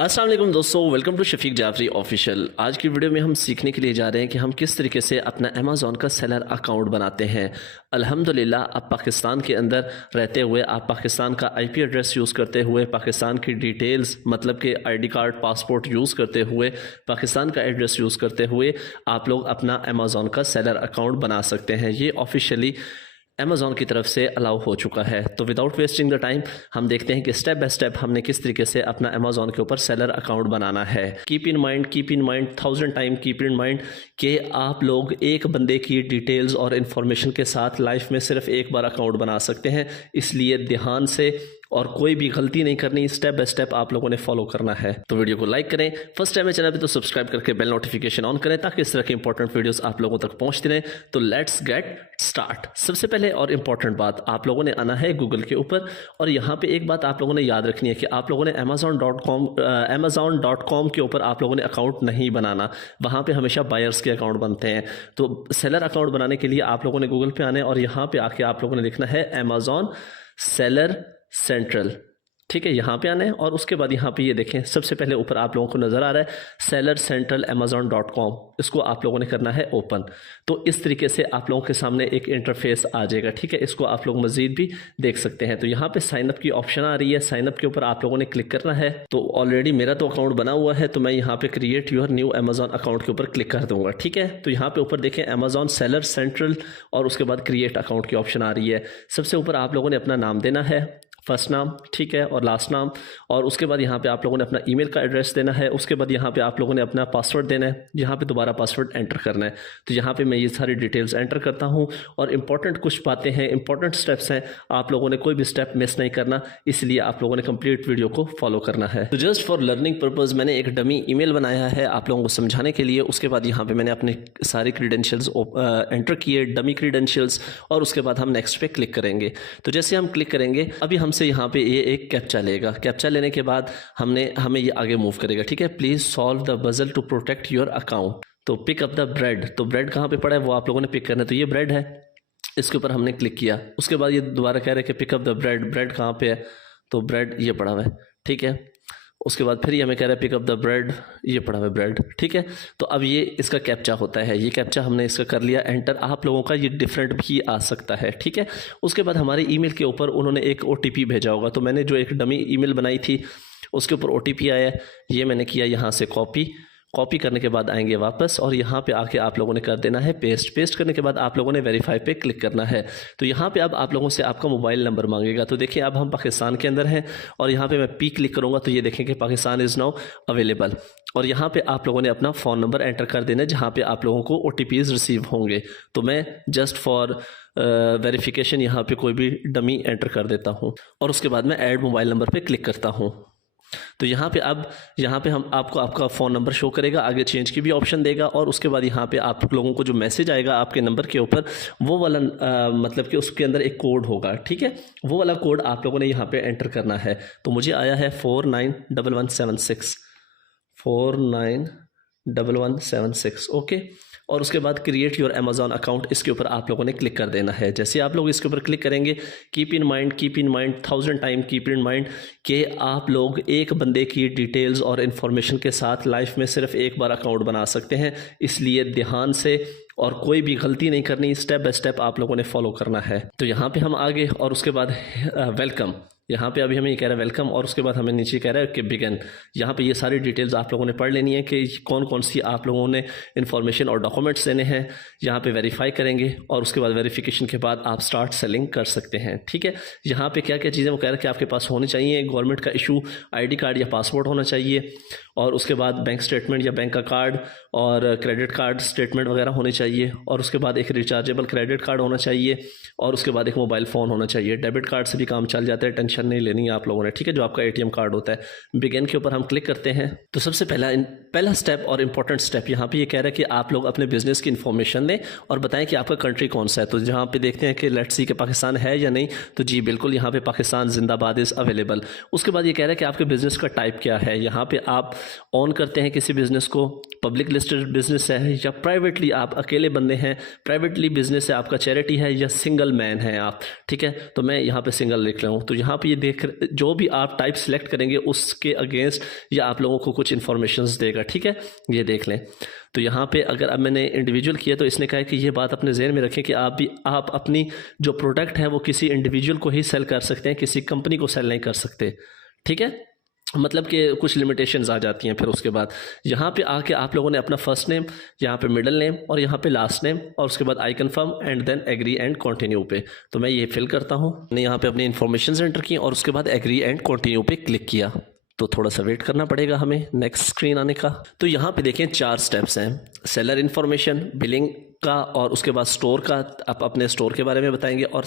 अस्सलाम वालेकुम दोस्तों, welcome to Shafiq Jafri official. आज की वीडियो में हम सीखने के लिए जा रहे हैं कि हम किस तरीके से अपना अमेज़ॉन का सेलर अकाउंट बनाते हैं। अल्हम्दुलिल्लाह आप पाकिस्तान के अंदर रहते हुए, आप पाकिस्तान का आईपी एड्रेस यूज़ करते हुए, पाकिस्तान की डिटेल्स मतलब कि आईडी कार्ड, पासपोर्ट यूज़ करते हुए, पाकिस्तान का एड्रेस यूज़ करते हुए आप लोग अपना अमेज़ॉन का सेलर अकाउंट बना सकते हैं। ये ऑफिशियली अमेज़ॉन की तरफ से अलाउ हो चुका है। तो विदाउट वेस्टिंग द टाइम हम देखते हैं कि स्टेप बाय स्टेप हमने किस तरीके से अपना अमेज़ॉन के ऊपर सेलर अकाउंट बनाना है। Keep in mind 1000 time keep in mind कि आप लोग एक बंदे की डिटेल्स और इन्फॉर्मेशन के साथ लाइफ में सिर्फ एक बार अकाउंट बना सकते हैं, इसलिए ध्यान से और कोई भी गलती नहीं करनी, स्टेप बाय स्टेप आप लोगों ने फॉलो करना है। तो वीडियो को लाइक करें, फर्स्ट टाइम है चैनल पे तो सब्सक्राइब करके बेल नोटिफिकेशन ऑन करें ताकि इस तरह के इंपॉर्टेंट वीडियोस आप लोगों तक पहुंचते रहें। तो लेट्स गेट स्टार्ट। सबसे पहले और इंपॉर्टेंट बात, आप लोगों ने आना है गूगल के ऊपर और यहाँ पे एक बात आप लोगों ने याद रखनी है कि आप लोगों ने amazon.com के ऊपर आप लोगों ने अकाउंट नहीं बनाना। वहाँ पे हमेशा बायर्स के अकाउंट बनते हैं। तो सेलर अकाउंट बनाने के लिए आप लोगों ने गूगल पे आना है और यहाँ पे आके आप लोगों ने लिखना है अमेज़ॉन सेलर सेंट्रल। ठीक है, यहाँ पे आना है और उसके बाद यहाँ पे ये देखें, सबसे पहले ऊपर आप लोगों को नज़र आ रहा है सेलर सेंट्रल amazon.com। इसको आप लोगों ने करना है ओपन। तो इस तरीके से आप लोगों के सामने एक इंटरफेस आ जाएगा। ठीक है, इसको आप लोग मजीद भी देख सकते हैं। तो यहाँ पे साइनअप की ऑप्शन आ रही है, साइनअप के ऊपर आप लोगों ने क्लिक करना है। तो ऑलरेडी मेरा तो अकाउंट बना हुआ है, तो मैं यहाँ पे create your new Amazon account के ऊपर क्लिक कर दूंगा। ठीक है, तो यहाँ पे ऊपर देखें अमेज़ॉन सेलर सेंट्रल और उसके बाद क्रिएट अकाउंट की ऑप्शन आ रही है। सबसे ऊपर आप लोगों ने अपना नाम देना है, फर्स्ट नाम, ठीक है, और लास्ट नाम, और उसके बाद यहाँ पे आप लोगों ने अपना ईमेल का एड्रेस देना है। उसके बाद यहाँ पे आप लोगों ने अपना पासवर्ड देना है, यहाँ पे दोबारा पासवर्ड एंटर करना है। तो यहाँ पे मैं ये सारी डिटेल्स एंटर करता हूँ और इंपॉर्टेंट कुछ बातें हैं, इंपॉर्टेंट स्टेप्स हैं, आप लोगों ने कोई भी स्टेप मिस नहीं करना, इसलिए आप लोगों ने कंप्लीट वीडियो को फॉलो करना है। तो जस्ट फॉर लर्निंग पर्पज़ मैंने एक डमी ईमेल बनाया है आप लोगों को समझाने के लिए। उसके बाद यहाँ पे मैंने अपने सारे क्रीडेंशियल्स एंटर किए, डमी क्रीडेंशियल्स, और उसके बाद हम नेक्स्ट पे क्लिक करेंगे। तो जैसे हम क्लिक करेंगे, अभी हमसे यहाँ पे ये एक कैप्चा लेगा। कैप्चा लेने के बाद हमें ये आगे मूव करेगा। ठीक है, please solve the puzzle to protect your account. तो पिक अप द ब्रेड, तो ब्रेड कहाँ पे पड़ा है वो आप लोगों ने पिक करना है। तो ये ब्रेड है, इसके ऊपर हमने क्लिक किया। उसके बाद ये दोबारा कह रहे हैं कि pick up the bread, bread कहाँ पे है, तो ब्रेड ये पड़ा हुआ है। ठीक है, उसके बाद फिर ये हमें कह रहा है पिक अप द ब्रेड, ये पड़ा हुआ है ब्रेड। ठीक है, तो अब ये इसका कैप्चा होता है, ये कैप्चा हमने इसका कर लिया एंटर। आप लोगों का ये डिफरेंट भी आ सकता है। ठीक है, उसके बाद हमारे ईमेल के ऊपर उन्होंने एक OTP भेजा होगा। तो मैंने जो एक डमी ईमेल बनाई थी उसके ऊपर OTP आया है, ये मैंने किया यहाँ से कॉपी करने के बाद आएंगे वापस और यहाँ पे आके आप लोगों ने कर देना है पेस्ट करने के बाद आप लोगों ने वेरीफाई पे क्लिक करना है। तो यहाँ पे अब आप लोगों से आपका मोबाइल नंबर मांगेगा। तो देखिए अब हम पाकिस्तान के अंदर हैं और यहाँ पे मैं P क्लिक करूँगा तो ये देखें कि पाकिस्तान इज़ नाउ अवेलेबल, और यहाँ पे आप लोगों ने अपना फ़ोन नंबर एंटर कर देना है जहाँ पे आप लोगों को OTPs रिसीव होंगे। तो मैं जस्ट फॉर वेरिफिकेशन यहाँ पे कोई भी डमी एंटर कर देता हूँ और उसके बाद मैं ऐड मोबाइल नंबर पे क्लिक करता हूँ। तो यहाँ पे हम आपका फ़ोन नंबर शो करेगा, आगे चेंज की भी ऑप्शन देगा और उसके बाद यहाँ पे आप लोगों को जो मैसेज आएगा आपके नंबर के ऊपर वो वाला मतलब कि उसके अंदर एक कोड होगा। ठीक है, वो वाला कोड आप लोगों ने यहाँ पे एंटर करना है। तो मुझे आया है 491176 491176। ओके, और उसके बाद क्रिएट योर अमेज़ॉन अकाउंट, इसके ऊपर आप लोगों ने क्लिक कर देना है। जैसे आप लोग इसके ऊपर क्लिक करेंगे, keep in mind 1000 time keep in mind कि आप लोग एक बंदे की डिटेल्स और इन्फॉर्मेशन के साथ लाइफ में सिर्फ एक बार अकाउंट बना सकते हैं, इसलिए ध्यान से और कोई भी गलती नहीं करनी, स्टेप बाय स्टेप आप लोगों ने फॉलो करना है। तो यहाँ पे हम आगे और उसके बाद वेलकम, यहाँ पे अभी हमें ये कह रहा है वेलकम और उसके बाद हमें नीचे कह रहा है कि बिगिन। यहाँ पे ये सारी डिटेल्स आप लोगों ने पढ़ लेनी है कि कौन कौन सी आप लोगों ने इन्फॉर्मेशन और डॉक्यूमेंट्स देने हैं। यहाँ पे वेरीफाई करेंगे और उसके बाद वेरिफिकेशन के बाद आप स्टार्ट सेलिंग कर सकते हैं। ठीक है, यहाँ पे क्या क्या चीज़ें वो कह रहा है कि आपके पास होनी चाहिए, गवर्नमेंट का इशू ID कार्ड या पासपोर्ट होना चाहिए, और उसके बाद बैंक स्टेटमेंट या बैंक का कार्ड और क्रेडिट कार्ड स्टेटमेंट वगैरह होने चाहिए, और उसके बाद एक रिचार्जेबल क्रेडिट कार्ड होना चाहिए, और उसके बाद एक मोबाइल फ़ोन होना चाहिए। डेबिट कार्ड से भी काम चल जाता है, टेंशन नहीं लेनी है आप लोगों ने। ठीक है, जो आपका ATM कार्ड होता है। बिगिन के ऊपर हम क्लिक करते हैं। तो सबसे पहला स्टेप और इम्पॉर्टेंट स्टेप यहाँ पे ये कह रहा है कि आप लोग अपने बिजनेस की इन्फॉर्मेशन दें और बताएं कि आपका कंट्री कौन सा है। तो जहाँ पे देखते हैं कि लेट्स सी कि पाकिस्तान है या नहीं, तो जी बिल्कुल यहाँ पे पाकिस्तान जिंदाबाद इज़ अवेलेबल। उसके बाद ये कह रहा है कि आपके बिजनेस का टाइप क्या है। यहाँ पे आप ऑन करते हैं किसी बिजनेस को, पब्लिक लिस्टेड बिजनेस है या प्राइवेटली आप अकेले बंदे हैं, प्राइवेटली बिजनेस है आपका, चैरिटी है या सिंगल मैन है आप, ठीक है। तो मैं यहाँ पे सिंगल लिख रहा हूँ। तो यहाँ पे ये देख, जो भी आप टाइप सेलेक्ट करेंगे उसके अगेंस्ट ये आप लोगों को कुछ इन्फॉर्मेशन देगा, ठीक है, ये देख लें। तो यहाँ पे अगर अब मैंने इंडिविजुअल किया तो इसने कहा है कि ये बात अपने जहन में रखें कि आप अपनी जो प्रोडक्ट है वो किसी इंडिविजुअल को ही सेल कर सकते हैं, किसी कंपनी को सेल नहीं कर सकते, ठीक है। मतलब कि कुछ लिमिटेशंस आ जाती हैं। फिर उसके बाद यहाँ पे आके आप लोगों ने अपना फर्स्ट नेम, यहाँ पे मिडिल नेम और यहाँ पे लास्ट नेम और उसके बाद I confirm and then agree and continue पे। तो मैं ये फिल करता हूँ। मैंने यहाँ पे अपनी इन्फॉर्मेशन एंटर की और उसके बाद एग्री एंड कंटिन्यू पे क्लिक किया। तो थोड़ा सा वेट करना पड़ेगा हमें नेक्स्ट स्क्रीन आने का। तो यहाँ पे देखें 4 स्टेप्स हैं, सेलर इन्फॉर्मेशन, बिलिंग का और उसके बाद स्टोर का, आप अपने स्टोर के बारे में बताएंगे और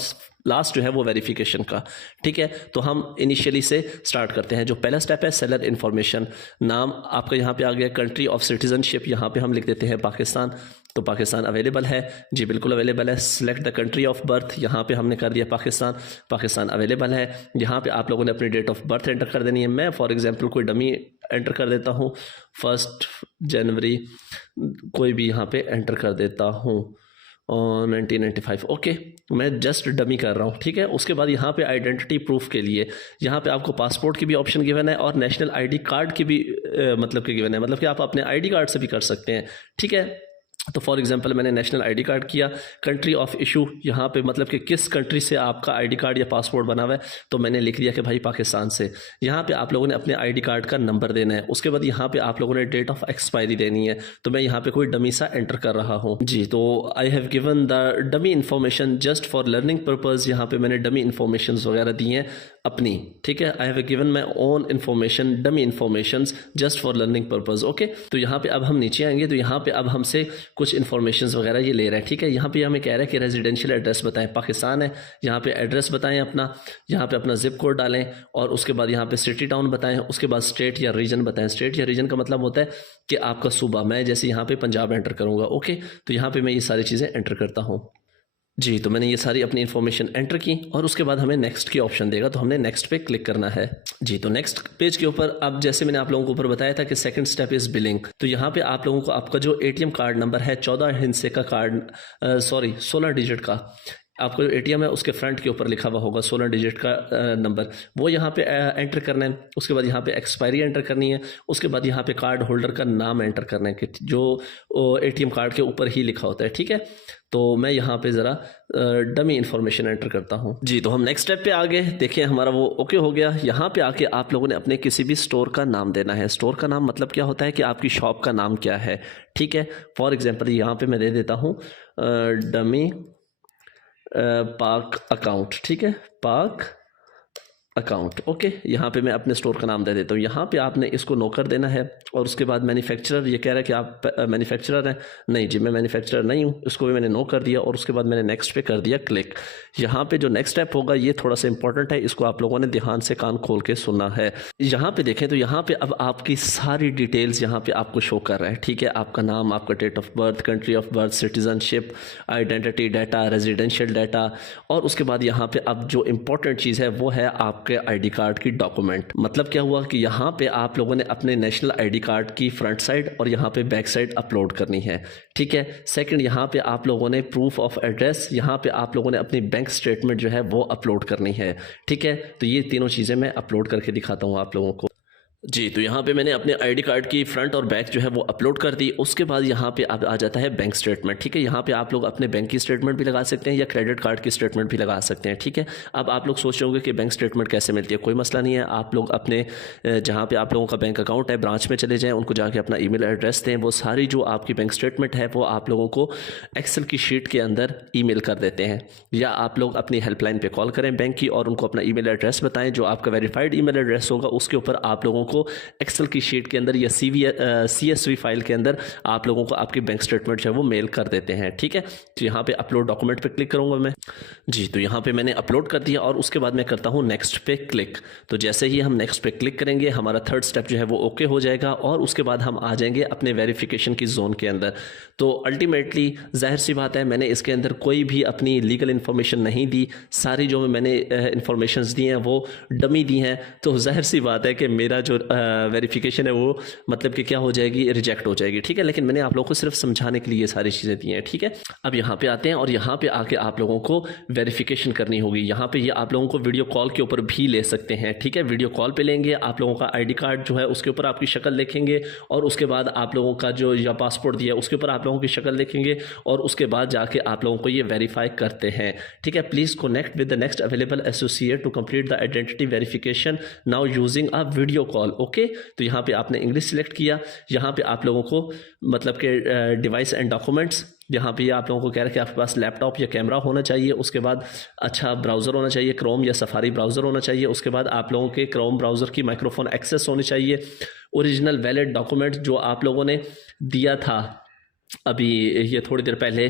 लास्ट जो है वो वेरिफिकेशन का, ठीक है। तो हम इनिशियली से स्टार्ट करते हैं। जो पहला स्टेप है सेलर इन्फॉर्मेशन, नाम आपका यहाँ पे आ गया, कंट्री ऑफ सिटीजनशिप यहाँ पे हम लिख देते हैं पाकिस्तान। तो पाकिस्तान अवेलेबल है जी, बिल्कुल अवेलेबल है। Select the country of birth, यहाँ पे हमने कर दिया पाकिस्तान, पाकिस्तान अवेलेबल है। यहाँ पे आप लोगों ने अपनी डेट ऑफ बर्थ एंटर कर देनी है। मैं फॉर एग्जांपल कोई डमी एंटर कर देता हूँ, 1 जनवरी कोई भी यहाँ पे एंटर कर देता हूँ और 1995, ओके, मैं जस्ट डमी कर रहा हूँ, ठीक है। उसके बाद यहाँ पे आइडेंटिटी प्रूफ के लिए यहाँ पे आपको पासपोर्ट की भी ऑप्शन गिवन है और नेशनल आईडी कार्ड की भी मतलब कि गिवन है, मतलब कि आप अपने आईडी कार्ड से भी कर सकते हैं, ठीक है। तो फॉर एग्जांपल मैंने नेशनल आईडी कार्ड किया। कंट्री ऑफ इशू यहाँ पे मतलब कि किस कंट्री से आपका आईडी कार्ड या पासपोर्ट बना हुआ है, तो मैंने लिख दिया कि भाई पाकिस्तान से। यहाँ पे आप लोगों ने अपने आईडी कार्ड का नंबर देना है। उसके बाद यहाँ पे आप लोगों ने डेट ऑफ एक्सपायरी देनी है। तो मैं यहाँ पे कोई डमी सा एंटर कर रहा हूँ जी। तो I have given the dummy information just for learning purpose. यहाँ पे मैंने डमी इन्फॉर्मेशन वगैरह दी हैं अपनी, ठीक है। I have given my own information, dummy information just for learning purpose, okay. तो यहाँ पे अब हम नीचे आएंगे तो यहाँ पे अब हमसे कुछ इन्फॉर्मेशन वगैरह ये ले रहा है, ठीक है। यहाँ पे हमें कह रहा है कि रेजिडेंशियल एड्रेस बताएं, पाकिस्तान है, यहाँ पे एड्रेस बताएं अपना, यहाँ पे अपना जिप कोड डालें और उसके बाद यहाँ पे सिटी टाउन बताएं, उसके बाद स्टेट या रीजन बताएं। स्टेट या रीजन का मतलब होता है कि आपका सूबा, मैं जैसे यहाँ पे पंजाब एंटर करूँगा, ओके। तो यहाँ पे मैं ये सारी चीज़ें एंटर करता हूँ जी। तो मैंने ये सारी अपनी इन्फॉर्मेशन एंटर की और उसके बाद हमें नेक्स्ट की ऑप्शन देगा, तो हमने नेक्स्ट पे क्लिक करना है जी। तो नेक्स्ट पेज के ऊपर अब जैसे मैंने आप लोगों को ऊपर बताया था कि सेकंड स्टेप इज बिलिंग। तो यहाँ पे आप लोगों को आपका जो एटीएम कार्ड नंबर है 14 हिस्से का कार्ड, 16 डिजिट का आपका जो एटीएम है उसके फ्रंट के ऊपर लिखा हुआ होगा 16 डिजिट का नंबर, वो यहाँ पे एंटर करना है। उसके बाद यहाँ पे एक्सपायरी एंटर करनी है। उसके बाद यहाँ पे कार्ड होल्डर का नाम एंटर करना है कि जो एटीएम कार्ड के ऊपर ही लिखा होता है, ठीक है। तो मैं यहाँ पे ज़रा डमी इन्फॉर्मेशन एंटर करता हूँ जी। तो हम नेक्स्ट स्टेप पे आ गए, देखिए हमारा वो ओके हो गया। यहाँ पे आके आप लोगों ने अपने किसी भी स्टोर का नाम देना है। स्टोर का नाम मतलब क्या होता है कि आपकी शॉप का नाम क्या है, ठीक है। फॉर एग्जांपल यहाँ पे मैं दे देता हूँ डमी पाक अकाउंट, ठीक है, पाक अकाउंट, ओके। यहाँ पे मैं अपने स्टोर का नाम दे देता हूँ। यहाँ पे आपने इसको नो कर देना है और उसके बाद मैन्युफैक्चरर, ये कह रहा है कि आप मैन्युफैक्चरर हैं, नहीं जी मैं मैन्युफैक्चरर नहीं हूँ, इसको भी मैंने नो कर दिया और उसके बाद मैंने नेक्स्ट पे कर दिया क्लिक। यहाँ पे जो नेक्स्ट स्टेप होगा ये थोड़ा सा इंपॉर्टेंट है, इसको आप लोगों ने ध्यान से कान खोल के सुनना है। यहाँ पे देखें तो यहाँ पे अब आपकी सारी डिटेल्स यहाँ पे आपको शो कर रहा है, ठीक है। आपका नाम, आपका date of birth, country of birth, citizenship, identity data, residential data और उसके बाद यहाँ पे अब जो इंपॉर्टेंट चीज़ है वो है आपके आईडी कार्ड की डॉक्यूमेंट। मतलब क्या हुआ कि यहाँ पे आप लोगों ने अपने नेशनल आईडी कार्ड की फ्रंट साइड और यहाँ पे बैक साइड अपलोड करनी है, ठीक है। सेकंड, यहाँ पे आप लोगों ने प्रूफ ऑफ एड्रेस, यहाँ पे आप लोगों ने अपनी बैंक स्टेटमेंट जो है वो अपलोड करनी है, ठीक है। तो ये तीनों चीज़ें मैं अपलोड करके दिखाता हूँ आप लोगों को जी। तो यहाँ पे मैंने अपने आईडी कार्ड की फ्रंट और बैक जो है वो अपलोड कर दी। उसके बाद यहाँ पे अब आ जाता है बैंक स्टेटमेंट, ठीक है। यहाँ पे आप लोग अपने बैंक की स्टेटमेंट भी लगा सकते हैं या क्रेडिट कार्ड की स्टेटमेंट भी लगा सकते हैं, ठीक है। अब आप लोग सोच रहे होंगे कि बैंक स्टेटमेंट कैसे मिलती है, कोई मसला नहीं है। आप लोग अपने जहाँ पे आप लोगों का बैंक अकाउंट है ब्रांच में चले जाएँ, उनको जाके अपना ईमेल एड्रेस दें, वो सारी जो आपकी बैंक स्टेटमेंट है वो आप लोगों को एक्सेल की शीट के अंदर ईमेल कर देते हैं। या आप लोग अपनी हेल्पलाइन पे कॉल करें बैंक की और उनको अपना ईमेल एड्रेस बताएं, जो आपका वेरीफाइड ईमेल एड्रेस होगा उसके ऊपर आप लोगों को एक्सेल की शीट के अंदर या CSV फाइल के अंदर आप लोगों को आपकी बैंक स्टेटमेंट जो है वो मेल कर देते हैं, ठीक है। तो यहाँ पे अपलोड डॉक्यूमेंट पे क्लिक करूंगा मैं जी। तो यहाँ पे मैंने अपलोड कर दिया और उसके बाद मैं करता हूँ नेक्स्ट पे क्लिक। तो जैसे ही हम नेक्स्ट पे क्लिक करेंगे हमारा थर्ड स्टेप जो है वो ओके हो जाएगा और उसके बाद हम आ जाएंगे अपने वेरिफिकेशन की जोन के अंदर। तो अल्टीमेटली जाहिर सी बात है मैंने इसके अंदर कोई भी अपनी लीगल इन्फॉर्मेशन नहीं दी, सारी जो मैंने इन्फॉर्मेशन दी हैं वो डमी दी हैं। तो जाहिर सी बात है कि मेरा जो वेरिफिकेशन है वो मतलब कि क्या हो जाएगी, रिजेक्ट हो जाएगी। ठीक है, लेकिन मैंने आप लोगों को सिर्फ समझाने के लिए ये सारी चीज़ें दी हैं। ठीक है, अब यहाँ पे आते हैं और यहाँ पे आके आप लोगों को वेरिफिकेशन करनी होगी। यहाँ पे ये आप लोगों को वीडियो कॉल के ऊपर भी ले सकते हैं। ठीक है, वीडियो कॉल पे लेंगे, आप लोगों का आईडी कार्ड जो है उसके ऊपर आपकी शक्ल देखेंगे और उसके बाद आप लोगों का जो या पासपोर्ट दिया उसके ऊपर आप लोगों की शक्ल देखेंगे और उसके बाद जाके आप लोगों को ये वेरीफाई करते हैं। ठीक है, please connect with the next available associate to complete the identity verification now using a video call. Okay, तो यहाँ पे आपने इंग्लिश सिलेक्ट किया। यहाँ पे आप लोगों को मतलब कि डिवाइस एंड डॉक्यूमेंट्स, यहाँ पे आप लोगों को कह रहा है कि आपके पास लैपटॉप या कैमरा होना चाहिए, उसके बाद अच्छा ब्राउज़र होना चाहिए, क्रोम या सफारी ब्राउज़र होना चाहिए, उसके बाद आप लोगों के क्रोम ब्राउज़र की माइक्रोफोन एक्सेस होनी चाहिए, ओरिजिनल वैलिड डॉक्यूमेंट जो आप लोगों ने दिया था अभी ये थोड़ी देर पहले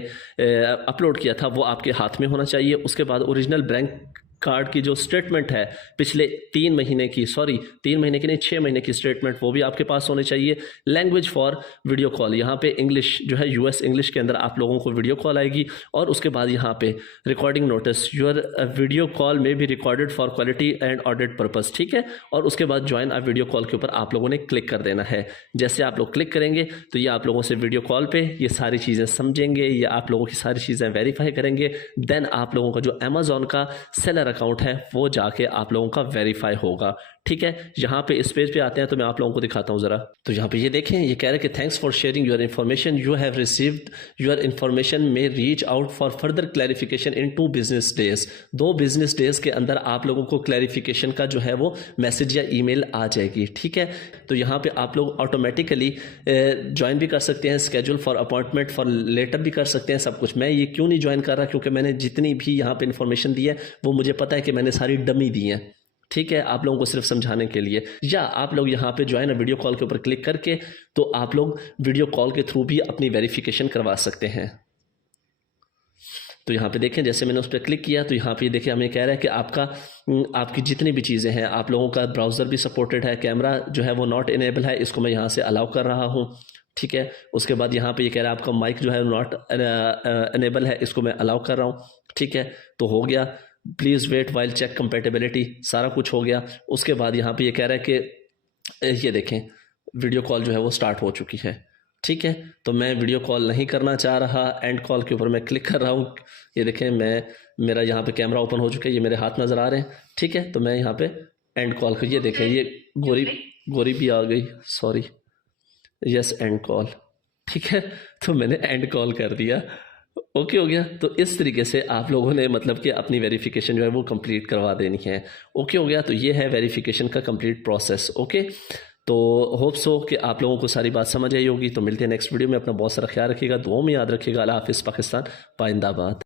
अपलोड किया था वो आपके हाथ में होना चाहिए। उसके बाद ओरिजिनल बैंक कार्ड की जो स्टेटमेंट है पिछले 3 महीने की, 3 महीने की नहीं 6 महीने की स्टेटमेंट, वो भी आपके पास होनी चाहिए। लैंग्वेज फॉर वीडियो कॉल, यहाँ पे इंग्लिश जो है यूएस इंग्लिश के अंदर आप लोगों को वीडियो कॉल आएगी। और उसके बाद यहाँ पे recording notice, your video call में भी recorded for quality and audit purpose. ठीक है, और उसके बाद ज्वाइन अ वीडियो कॉल के ऊपर आप लोगों ने क्लिक कर देना है। जैसे आप लोग क्लिक करेंगे तो ये आप लोगों से वीडियो कॉल पे ये सारी चीज़ें समझेंगे, ये आप लोगों की सारी चीज़ें वेरीफाई करेंगे। देन आप लोगों का जो अमेजोन का सेलर अकाउंट है वो जाके आप लोगों का वेरीफाई होगा। ठीक है, यहाँ पे इस पेज पे आते हैं तो मैं आप लोगों को दिखाता हूँ ज़रा। तो यहाँ पे ये देखें, ये कह रहे हैं कि thanks for sharing your information, you have received your information में reach out for further clarification in 2 business days. 2 business days के अंदर आप लोगों को क्लैरिफिकेशन का जो है वो मैसेज या ईमेल आ जाएगी। ठीक है, तो यहाँ पे आप लोग ऑटोमेटिकली ज्वाइन भी कर सकते हैं, schedule for appointment for later भी कर सकते हैं, सब कुछ। मैं ये क्यों नहीं ज्वाइन कर रहा, क्योंकि मैंने जितनी भी यहाँ पे इन्फॉर्मेशन दी है वो मुझे पता है कि मैंने सारी डमी दी है। ठीक है, आप लोगों को सिर्फ समझाने के लिए। या आप लोग यहाँ पे ज्वाइन वीडियो कॉल के ऊपर क्लिक करके तो आप लोग वीडियो कॉल के थ्रू भी अपनी वेरिफिकेशन करवा सकते हैं। तो यहाँ पे देखें, जैसे मैंने उस पर क्लिक किया तो यहाँ पे देखिए हमें कह रहा है कि आपकी जितनी भी चीज़ें हैं, आप लोगों का ब्राउज़र भी सपोर्टेड है, कैमरा जो है वो नॉट इनेबल है, इसको मैं यहाँ से अलाउ कर रहा हूँ। ठीक है, उसके बाद यहाँ पे ये कह रहा है आपका माइक जो है नॉट इनेबल है, इसको मैं अलाउ कर रहा हूँ। ठीक है, तो हो गया। Please wait while check compatibility, सारा कुछ हो गया। उसके बाद यहाँ पे ये कह रहा है कि ये देखें वीडियो कॉल जो है वो स्टार्ट हो चुकी है। ठीक है, तो मैं वीडियो कॉल नहीं करना चाह रहा, एंड कॉल के ऊपर मैं क्लिक कर रहा हूँ। ये देखें मेरा यहाँ पे कैमरा ओपन हो चुका है, ये मेरे हाथ नज़र आ रहे हैं। ठीक है, तो मैं यहाँ पे एंड कॉल कर, ये देखें ये गोरी भी आ गई, सॉरी, यस एंड कॉल। ठीक है, तो मैंने एंड कॉल कर दिया। ओके हो गया। तो इस तरीके से आप लोगों ने मतलब कि अपनी वेरिफिकेशन जो है वो कंप्लीट करवा देनी है। ओके हो गया, तो ये है वेरिफिकेशन का कंप्लीट प्रोसेस। ओके, तो होप सो कि आप लोगों को सारी बात समझ आई होगी। तो मिलते हैं नेक्स्ट वीडियो में। अपना बहुत सारा ख्याल रखिएगा, दुआओं में याद रखिएगा। अल्लाह हाफिज़। पाकिस्तान पाइंदाबाद।